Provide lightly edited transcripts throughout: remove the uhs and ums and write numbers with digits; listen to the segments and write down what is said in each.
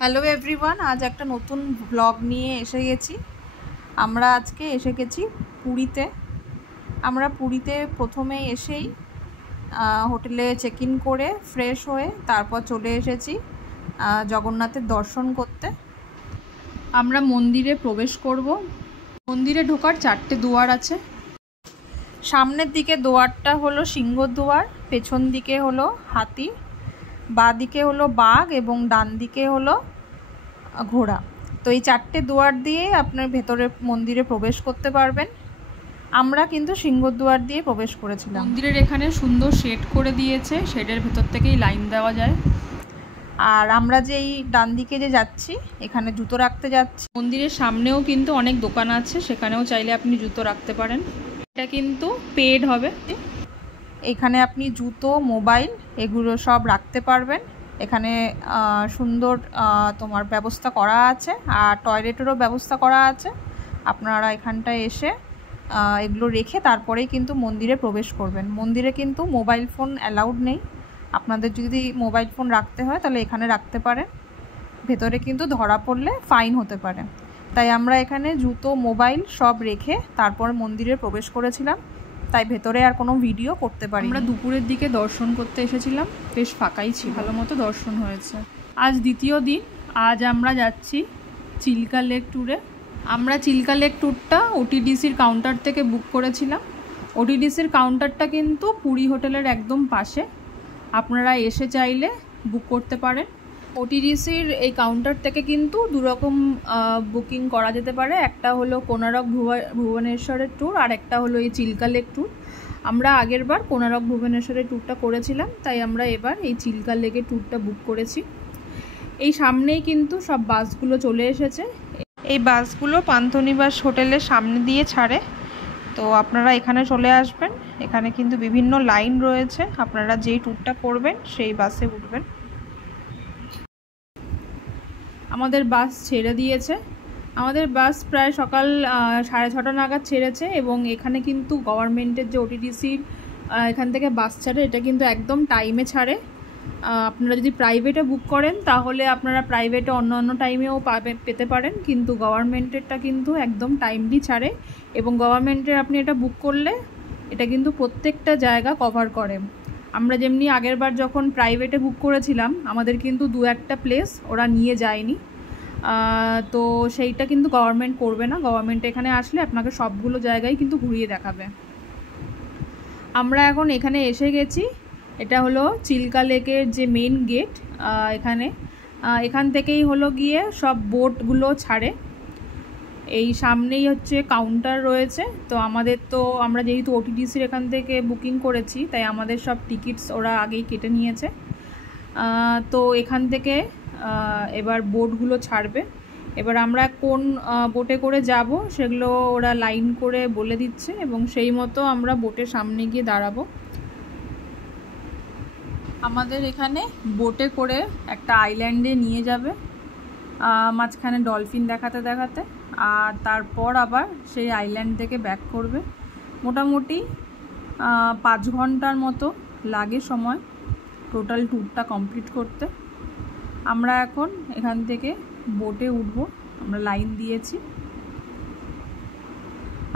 Hello everyone, আজ একটা নতুন ব্লগ নিয়ে এসে গেছি। আমরা আজকে এসে গেছি পুরীতে। আমরা পুরীতে প্রথমে এসেই হোটেলে চেক ইন করে ফ্রেশ হয়ে তারপর চলে এসেছি জগন্নাথের দর্শন করতে। আমরা মন্দিরে প্রবেশ করব। মন্দিরে ঢোকার 4টে দুয়ার আছে। সামনের দিকে দুয়ারটা হলো সিংহদ্বার, পেছন দিকে হলো হাতি, বাঁ দিকে হলো বাঘ এবং ডান দিকে হলো ঘোড়া। তো এই 4টে দুয়ার দিয়ে আপনার ভেতরে মন্দিরে প্রবেশ করতে পারবেন। আমরা কিন্তু সিংহদ্বার দিয়ে প্রবেশ করেছিলাম। মন্দিরের এখানে সুন্দর শেড করে দিয়েছে, শেডের ভেতর থেকেই লাইন দেওয়া যায়। আর আমরা যে এই ডান দিকে যে যাচ্ছি, এখানে জুতো রাখতে যাচ্ছি। মন্দিরের সামনেও কিন্তু অনেক দোকান আছে, সেখানেও চাইলে আপনি জুতো রাখতে পারেন। এটা কিন্তু পেড হবে। এখানে আপনি জুতো, মোবাইল এগুলো সব রাখতে পারবেন। এখানে সুন্দর তোমার ব্যবস্থা করা আছে, আর টয়লেটেরও ব্যবস্থা করা আছে। আপনারা এখানটায় এসে এগুলো রেখে তারপরেই কিন্তু মন্দিরে প্রবেশ করবেন। মন্দিরে কিন্তু মোবাইল ফোন অ্যালাউড নেই। আপনাদের যদি মোবাইল ফোন রাখতে হয় তাহলে এখানে রাখতে পারেন। ভেতরে কিন্তু ধরা পড়লে ফাইন হতে পারে। তাই আমরা এখানে জুতো, মোবাইল সব রেখে তারপর মন্দিরে প্রবেশ করেছিলাম। তাই ভেতরে আর কোনো ভিডিও করতে পারি। আমরা দুপুরের দিকে দর্শন করতে এসেছিলাম, বেশ ফাঁকাই ছিল, ভালো মতো দর্শন হয়েছে। আজ দ্বিতীয় দিন। আজ আমরা যাচ্ছি চিল্কা লেক ট্যুরে। আমরা চিল্কা লেক ট্যুরটা ওটিডিসির কাউন্টার থেকে বুক করেছিলাম। ওটিডিসির কাউন্টারটা কিন্তু পুরী হোটেলের একদম পাশে। আপনারা এসে চাইলে বুক করতে পারেন। ওটিডিসির এই কাউন্টার থেকে কিন্তু দুরকম বুকিং করা যেতে পারে। একটা হলো কোনারক ভুবনেশ্বরের ট্যুর, আর একটা হলো এই চিল্কা লেক ট্যুর। আমরা আগের বার কোনারক ভুবনেশ্বরের ট্যুরটা করেছিলাম, তাই আমরা এবার এই চিল্কা লেকের ট্যুরটা বুক করেছি। এই সামনেই কিন্তু সব বাসগুলো চলে এসেছে। এই বাসগুলো পান্থনিবাস হোটেলের সামনে দিয়ে ছাড়ে। তো আপনারা এখানে চলে আসবেন। এখানে কিন্তু বিভিন্ন লাইন রয়েছে, আপনারা যেই ট্যুরটা করবেন সেই বাসে উঠবেন। আমাদের বাস ছেড়ে দিয়েছে। আমাদের বাস প্রায় সকাল 6:30 নাগাদ ছেড়েছে, এবং এখানে কিন্তু গভর্নমেন্টের যে ওটিডিসির এখান থেকে বাস ছাড়ে, এটা কিন্তু একদম টাইমে ছাড়ে। আপনারা যদি প্রাইভেটে বুক করেন তাহলে আপনারা প্রাইভেটে অন্য টাইমেও পেতে পারেন, কিন্তু গভর্নমেন্টেরটা কিন্তু একদম টাইমলি ছাড়ে। এবং গভর্নমেন্টের আপনি এটা বুক করলে এটা কিন্তু প্রত্যেকটা জায়গা কভার করে। আমরা যেমনি আগের বার যখন প্রাইভেটে বুক করেছিলাম, আমাদের কিন্তু 2-1টা প্লেস ওরা নিয়ে যায়নি। তো সেইটা কিন্তু গভর্নমেন্ট করবে না। গভর্নমেন্ট এখানে আসলে আপনাকে সবগুলো জায়গায় কিন্তু ঘুরিয়ে দেখাবে। আমরা এখন এখানে এসে গেছি। এটা হলো চিল্কা লেকের যে মেন গেট। এখান থেকেই হলো গিয়ে সব বোটগুলো ছাড়ে। এই সামনেই হচ্ছে কাউন্টার রয়েছে। তো আমরা যেহেতু ওটিডিসির এখান থেকে বুকিং করেছি, তাই আমাদের সব টিকিটস ওরা আগেই কেটে নিয়েছে। তো এখান থেকে এবার বোটগুলো ছাড়বে। এবার আমরা কোন বোটে করে যাব সেগুলো ওরা লাইন করে বলে দিচ্ছে, এবং সেই মতো আমরা বোটের সামনে গিয়ে দাঁড়াবো। আমাদের এখানে বোটে করে একটা আইল্যান্ডে নিয়ে যাবে, মাঝখানে ডলফিন দেখাতে দেখাতে, আর তারপর আবার সেই আইল্যান্ড থেকে ব্যাক করবে। মোটামুটি 5 ঘন্টার মতো লাগে সময় টোটাল ট্যুরটা কমপ্লিট করতে। আমরা এখন এখান থেকে বোটে উঠবো। আমরা লাইন দিয়েছি,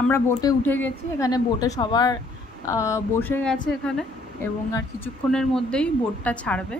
আমরা বোটে উঠে গেছি। এখানে বোটে সবার বসে গেছে এখানে, এবং আর কিছুক্ষণের মধ্যেই বোটটা ছাড়বে।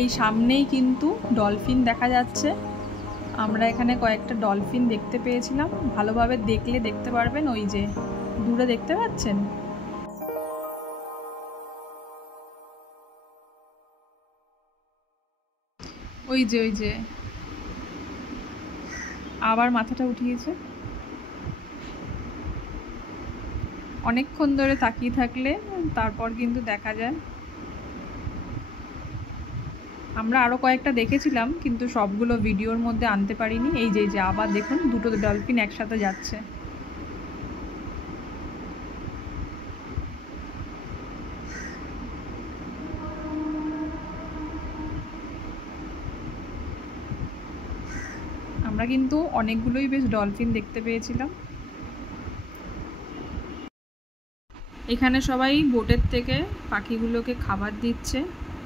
এই সামনেই কিন্তু ডলফিন দেখা যাচ্ছে। আমরা এখানে কয়েকটা ডলফিন দেখতে পেয়েছিলাম। ভালোভাবে দেখলে দেখতে পারবেন, ওই যে দূরে দেখতে পাচ্ছেন। ওই যে আবার মাথাটা উঠিয়েছে। অনেকক্ষণ ধরে তাকিয়ে থাকলে তারপর কিন্তু দেখা যায়। আমরা আরও কয়েকটা দেখেছিলাম, কিন্তু সবগুলো ভিডিওর মধ্যে আনতে পারিনি। এই যে আবার দেখুন, দুটো ডলফিন একসাথে যাচ্ছে। আমরা কিন্তু অনেকগুলোই বেশ ডলফিন দেখতে পেয়েছিলাম। এখানে সবাই বোটের থেকে পাখিগুলোকে খাবার দিচ্ছে,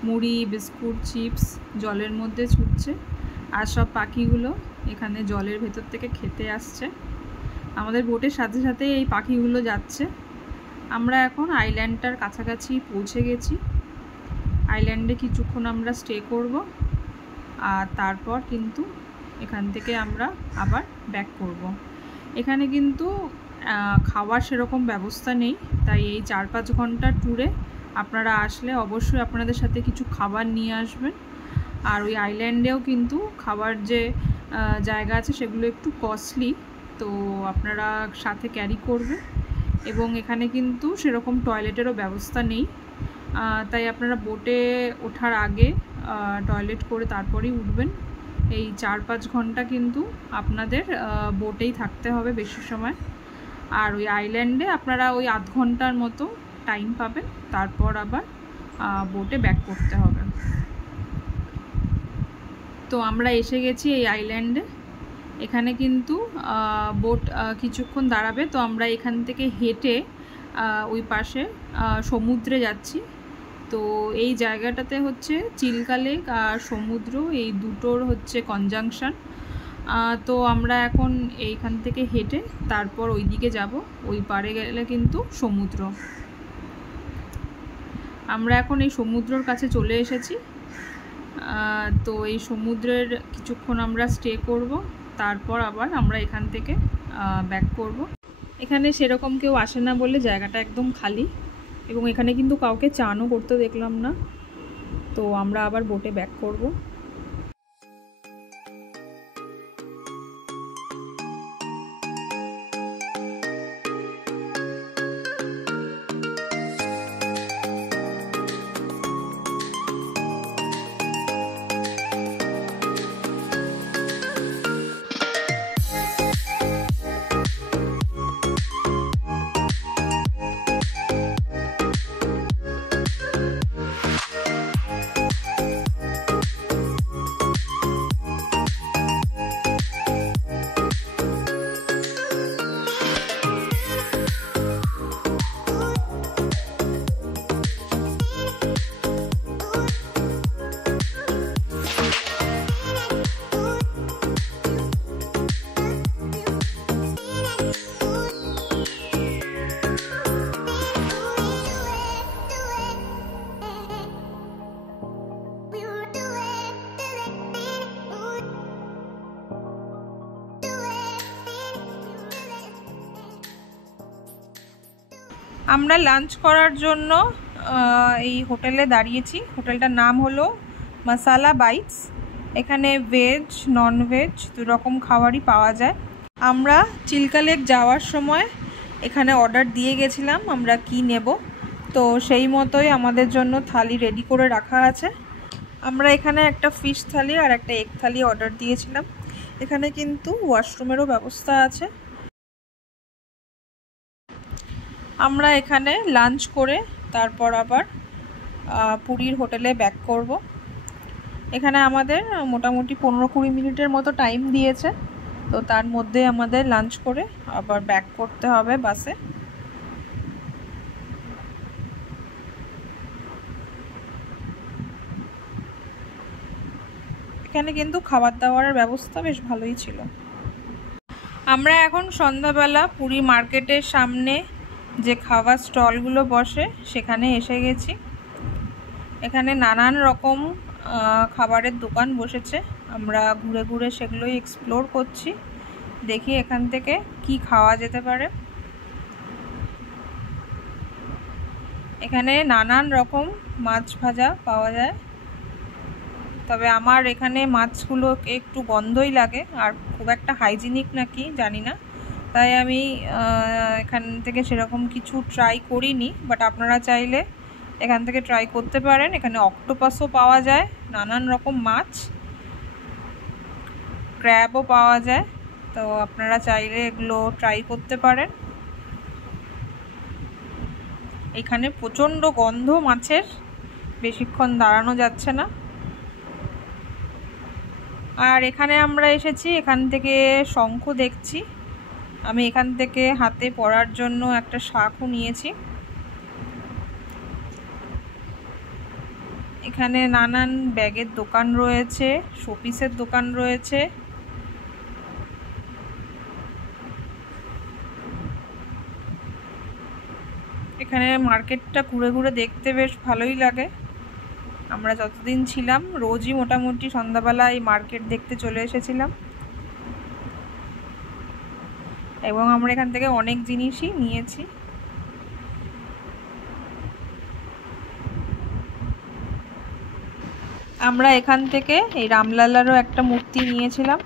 মুড়ি, বিস্কুট, চিপস জলের মধ্যে ছুটছে। আর সব পাখিগুলো এখানে জলের ভেতর থেকে খেতে আসছে। আমাদের বোটের সাথে সাথে এই পাখিগুলো যাচ্ছে। আমরা এখন আইল্যান্ডটার কাছাকাছি পৌঁছে গেছি। আইল্যান্ডে কিছুক্ষণ আমরা স্টে করব, আর তারপর কিন্তু এখান থেকে আমরা আবার ব্যাক করব। এখানে কিন্তু খাওয়ার সেরকম ব্যবস্থা নেই, তাই এই 4-5 ঘন্টার ট্যুরে আপনারা আসলে অবশ্যই আপনাদের সাথে কিছু খাবার নিয়ে আসবেন। আর ওই আইল্যান্ডেও কিন্তু খাবার যে জায়গা আছে সেগুলো একটু কস্টলি, তো আপনারা সাথে ক্যারি করবেন। এবং এখানে কিন্তু সেরকম টয়লেটেরও ব্যবস্থা নেই, তাই আপনারা বোটে ওঠার আগে টয়লেট করে তারপরেই উঠবেন। এই 4-5 ঘন্টা কিন্তু আপনাদের বোটেই থাকতে হবে বেশি সময়। আর ওই আইল্যান্ডে আপনারা ওই আধ ঘন্টার মতো টাইম পাবেন, তারপর আবার বোটে ব্যাক করতে হবে। তো আমরা এসে গেছি এই আইল্যান্ডে। এখানে কিন্তু বোট কিছুক্ষণ দাঁড়াবে, তো আমরা এখান থেকে হেঁটে ওই পাশে সমুদ্রে যাচ্ছি। তো এই জায়গাটাতে হচ্ছে চিল্কা লেক আর সমুদ্র, এই দুটোর হচ্ছে কনজাংশন। তো আমরা এখন এইখান থেকে হেঁটে তারপর ওই দিকে যাব। ওই পারে গেলে কিন্তু সমুদ্র। আমরা এখন এই সমুদ্রের কাছে চলে এসেছি। তো এই সমুদ্রের কিছুক্ষণ আমরা স্টে করব, তারপর আবার আমরা এখান থেকে ব্যাক করব। এখানে সেরকম কেউ আসে না বলে জায়গাটা একদম খালি, এবং এখানে কিন্তু কাউকে চানও করতে দেখলাম না। তো আমরা আবার বোটে ব্যাক করব। আমরা লাঞ্চ করার জন্য এই হোটেলে দাঁড়িয়েছি। হোটেলটার নাম হলো মশালা বাইটস। এখানে ভেজ নন ভেজ দু রকম খাবারই পাওয়া যায়। আমরা চিল্কা লেক যাওয়ার সময় এখানে অর্ডার দিয়ে গেছিলাম আমরা কি নেব, তো সেই মতোই আমাদের জন্য থালি রেডি করে রাখা আছে। আমরা এখানে একটা ফিশ থালি আর একটা এগ থালি অর্ডার দিয়েছিলাম। এখানে কিন্তু ওয়াশরুমেরও ব্যবস্থা আছে। আমরা এখানে লাঞ্চ করে তারপর আবার পুরীর হোটেলে ব্যাক করব। এখানে আমাদের মোটামুটি 15-20 মিনিটের মতো টাইম দিয়েছে, তো তার মধ্যে আমাদের লাঞ্চ করে আবার ব্যাক করতে হবে বাসে। এখানে কিন্তু খাবার দাবারের ব্যবস্থা বেশ ভালোই ছিল। আমরা এখন সন্ধ্যাবেলা পুরী মার্কেটের সামনে যে খাবার স্টলগুলো বসে সেখানে এসে গেছি। এখানে নানান রকম খাবারের দোকান বসেছে। আমরা ঘুরে ঘুরে সেগুলোই এক্সপ্লোর করছি, দেখি এখান থেকে কি খাওয়া যেতে পারে। এখানে নানান রকম মাছ ভাজা পাওয়া যায়, তবে আমার এখানে মাছগুলো একটু গন্ধই লাগে আর খুব একটা হাইজিনিক নাকি জানি না, তাই আমি এখান থেকে সেরকম কিছু ট্রাই করিনি। বাট আপনারা চাইলে এখান থেকে ট্রাই করতে পারেন। এখানে অক্টোপাসও পাওয়া যায়, নানান রকম মাছ, ক্র্যাবও পাওয়া যায়, তো আপনারা চাইলে এগুলো ট্রাই করতে পারেন। এখানে প্রচণ্ড গন্ধ মাছের, বেশিক্ষণ দাঁড়ানো যাচ্ছে না। আর এখানে আমরা এসেছি, এখান থেকে শঙ্খ দেখছি। আমি এখান থেকে হাতে পরার জন্য একটা শাঁখও নিয়েছি। এখানে নানান ব্যাগের দোকান রয়েছে, শোপিসের দোকান রয়েছে। এখানে মার্কেটটা ঘুরে ঘুরে দেখতে বেশ ভালোই লাগে। আমরা যতদিন ছিলাম রোজই মোটামুটি সন্ধ্যাবেলা এই মার্কেট দেখতে চলে এসেছিলাম, এবং আমরা এখান থেকে অনেক জিনিসই নিয়েছি। আমরা এখান থেকে এই রামলালারও একটা মূর্তি নিয়েছিলাম।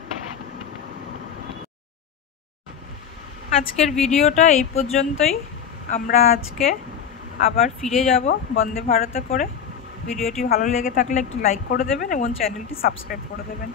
আজকের ভিডিওটা এই পর্যন্তই। আমরা আজকে আবার ফিরে যাব বন্দে ভারতে করে। ভিডিওটি ভালো লেগে থাকলে একটি লাইক করে দেবেন এবং চ্যানেলটি সাবস্ক্রাইব করে দেবেন।